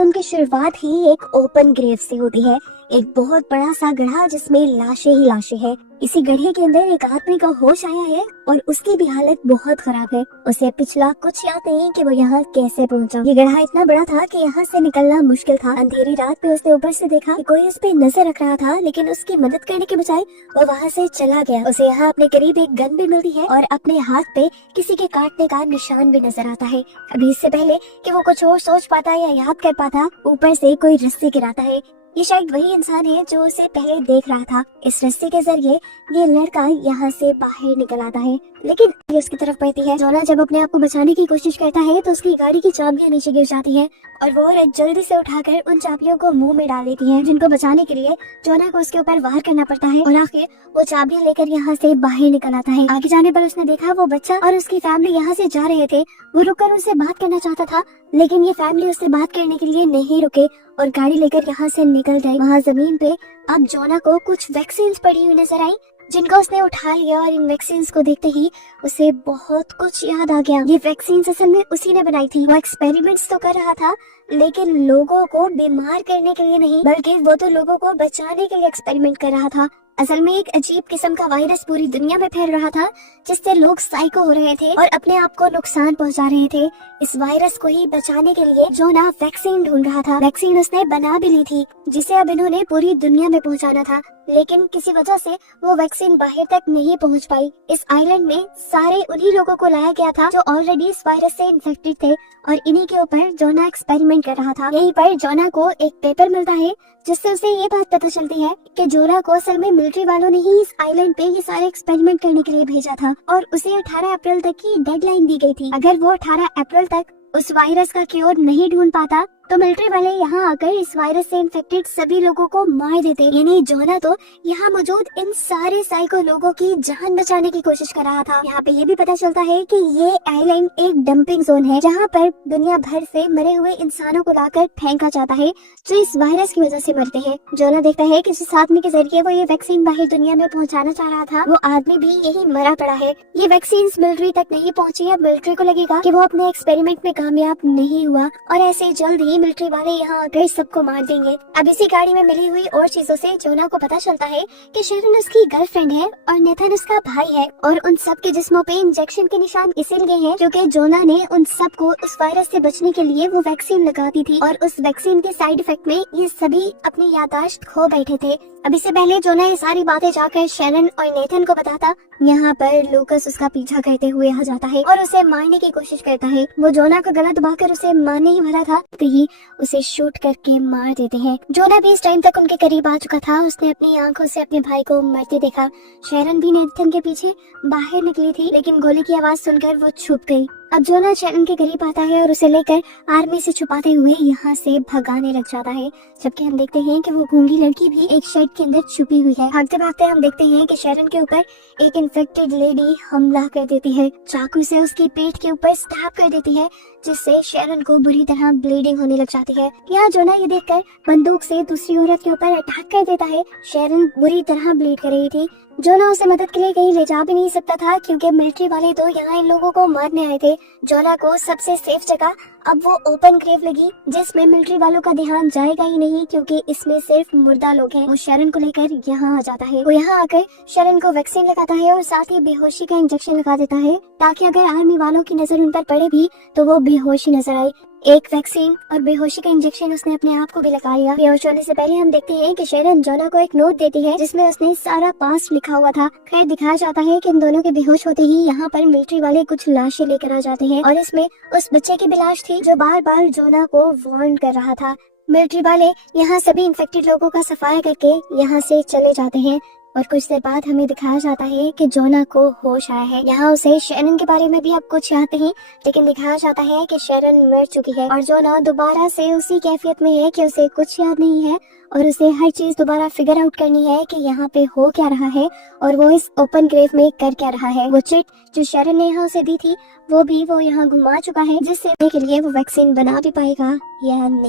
Film की शुरुआत ही एक ओपन ग्रेव से होती है। एक बहुत बड़ा सा गड्ढा जिसमें लाशें ही लाशें हैं। इसी गड्ढे के अंदर एक आदमी का होश आया है और उसकी भी हालत बहुत खराब है। उसे पिछला कुछ याद नहीं कि वो यहाँ कैसे पहुँचा। ये गड्ढा इतना बड़ा था कि यहाँ से निकलना मुश्किल था। अंधेरी रात में उसने ऊपर से देखा कि कोई उस पे नजर रख रहा था, लेकिन उसकी मदद करने के बजाय वो वहाँ से चला गया। उसे यहाँ अपने करीब एक गन भी मिलती है और अपने हाथ पे किसी के काटने का निशान भी नजर आता है। अभी इससे पहले कि वो कुछ और सोच पाता या याद कर पाता, ऊपर से कोई रस्सी गिराता है। ये शायद वही इंसान है जो उसे पहले देख रहा था। इस रस्सी के जरिए ये लड़का यहाँ से बाहर निकल आता है, लेकिन ये उसकी तरफ बढ़ती है। जोना जब अपने आप को बचाने की कोशिश करता है तो उसकी गाड़ी की चाबियां नीचे गिर जाती है और वो औरत जल्दी से उठाकर उन चाबियों को मुंह में डाल देती है, जिनको बचाने के लिए जोना को उसके ऊपर वार करना पड़ता है और आखिर वो चाबियां लेकर यहाँ से बाहर निकल आता है। आगे जाने पर उसने देखा वो बच्चा और उसकी फैमिली यहाँ से जा रहे थे। वो रुककर उनसे बात करना चाहता था, लेकिन ये फैमिली उससे बात करने के लिए नहीं रुके और गाड़ी लेकर यहाँ से निकल गई। वहाँ जमीन पे अब जोना को कुछ वैक्सीन पड़ी हुई नजर आई, जिनको उसने उठा लिया और इन वैक्सीन को देखते ही उसे बहुत कुछ याद आ गया। ये वैक्सीन असल में उसी ने बनाई थी। वो एक्सपेरिमेंट्स तो कर रहा था, लेकिन लोगों को बीमार करने के लिए नहीं, बल्कि वो तो लोगों को बचाने के लिए एक्सपेरिमेंट कर रहा था। असल में एक अजीब किस्म का वायरस पूरी दुनिया में फैल रहा था, जिससे लोग साइको हो रहे थे और अपने आप को नुकसान पहुंचा रहे थे। इस वायरस को ही बचाने के लिए जोना वैक्सीन ढूंढ रहा था। वैक्सीन उसने बना भी ली थी, जिसे अब इन्होंने पूरी दुनिया में पहुंचाना था, लेकिन किसी वजह से वो वैक्सीन बाहर तक नहीं पहुंच पाई। इस आइलैंड में सारे उन्हीं लोगों को लाया गया था जो ऑलरेडी इस वायरस से इन्फेक्टेड थे और इन्हीं के ऊपर जोना एक्सपेरिमेंट कर रहा था। यहीं पर जोना को एक पेपर मिलता है, जिससे उसे ये बात पता चलती है कि जोना को असल में मिलिट्री वालों ने ही इस आइलैंड पे ये सारे एक्सपेरिमेंट करने के लिए भेजा था और उसे 18 अप्रैल तक की डेडलाइन दी गई थी। अगर वो 18 अप्रैल तक उस वायरस का क्योर नहीं ढूंढ पाता तो मिलिट्री वाले यहाँ आकर इस वायरस से इन्फेक्टेड सभी लोगों को मार देते। यानी जोना तो यहाँ मौजूद इन सारे साइको लोगों की जान बचाने की कोशिश कर रहा था। यहाँ पे ये भी पता चलता है कि ये आइलैंड एक डंपिंग जोन है, जहाँ पर दुनिया भर से मरे हुए इंसानों को लाकर फेंका जाता है जो इस वायरस की वजह से मरते हैं। जोना देखता है कि जिस आदमी के जरिए वो ये वैक्सीन बाहर दुनिया में पहुँचाना चाह रहा था, वो आदमी भी यही मरा पड़ा है। ये वैक्सीन मिलिट्री तक नहीं पहुँची। अब मिलिट्री को लगेगा कि वो अपने एक्सपेरिमेंट में कामयाब नहीं हुआ और ऐसे जल्द ही मिलिट्री वाले यहाँ आकर सबको मार देंगे। अब इसी गाड़ी में मिली हुई और चीजों से जोना को पता चलता है कि शेरन उसकी गर्लफ्रेंड है और नेथन उसका भाई है और उन सब के जिस्मों पे इंजेक्शन के निशान इसीलिए हैं क्योंकि जोना ने उन सबको उस वायरस से बचने के लिए वो वैक्सीन लगा दी थी और उस वैक्सीन के साइड इफेक्ट में ये सभी अपनी याददाश्त खो बैठे थे। अब इससे पहले जोना ये सारी बातें जाकर शेरन और नेथन को बताता, यहाँ पर लूकस उसका पीछा करते हुए आ जाता है और उसे मारने की कोशिश करता है। वो जोना का गला दबाकर उसे मारने ही वाला था तो ही उसे शूट करके मार देते हैं। जोना भी इस टाइम तक उनके करीब आ चुका था। उसने अपनी आंखों से अपने भाई को मरते देखा। शेरन भी नेथन के पीछे बाहर निकली थी, लेकिन गोली की आवाज सुनकर वो छुप गई। अब जोना शेरन के करीब आता है और उसे लेकर आर्मी से छुपाते हुए यहाँ से भगाने लग जाता है, जबकि हम देखते हैं कि वो गूंगी लड़की भी एक शेड के अंदर छुपी हुई है। भागते भागते हम देखते हैं कि शेरन के ऊपर एक इन्फेक्टेड लेडी हमला कर देती है, चाकू से उसकी पेट के ऊपर स्टैब कर देती है, जिससे शेरन को बुरी तरह ब्लीडिंग होने लग जाती है। यहाँ जोना ये देखकर बंदूक से दूसरी औरत के ऊपर अटैक कर देता है। शेरन बुरी तरह ब्लीड कर रही थी। जोना उसे मदद के लिए कहीं ले जा भी नहीं सकता था क्योंकि मिलिट्री वाले तो यहाँ इन लोगों को मारने आए थे। जोना को सबसे सेफ जगह अब वो ओपन ग्रेव लगी, जिसमें मिलिट्री वालों का ध्यान जाएगा ही नहीं क्योंकि इसमें सिर्फ मुर्दा लोग हैं। वो शेरन को लेकर यहाँ आ जाता है। वो यहाँ आकर शेरन को वैक्सीन लगाता है और साथ ही बेहोशी का इंजेक्शन लगा देता है, ताकि अगर आर्मी वालों की नजर उन पर पड़े भी तो वो बेहोशी नजर आए। एक वैक्सीन और बेहोशी का इंजेक्शन उसने अपने आप को भी लगा लिया। बेहोश होने से पहले हम देखते हैं कि शेरन जोना को एक नोट देती है, जिसमें उसने सारा पास्ट लिखा हुआ था। खैर दिखाया जाता है कि इन दोनों के बेहोश होते ही यहाँ पर मिलिट्री वाले कुछ लाशें लेकर आ जाते हैं और इसमें उस बच्चे की भी लाश थी जो बार बार जोना को वार्न कर रहा था। मिलिट्री वाले यहाँ सभी इन्फेक्टेड लोगों का सफाया करके यहाँ से चले जाते हैं और कुछ देर बाद हमें दिखाया जाता है कि जोना को होश आया है। यहाँ उसे शेरन के बारे में भी अब कुछ याद नहीं, लेकिन दिखाया जाता है कि शेरन मर चुकी है और जोना दोबारा से उसी कैफियत में है कि उसे कुछ याद नहीं है और उसे हर चीज दोबारा फिगर आउट करनी है कि यहाँ पे हो क्या रहा है और वो इस ओपन ग्रेव में कर क्या रहा है। वो चिट जो शेरन ने यहाँ उसे दी थी वो भी वो यहाँ घुमा चुका है, जिससे के लिए वो वैक्सीन बना भी पाएगा या नहीं।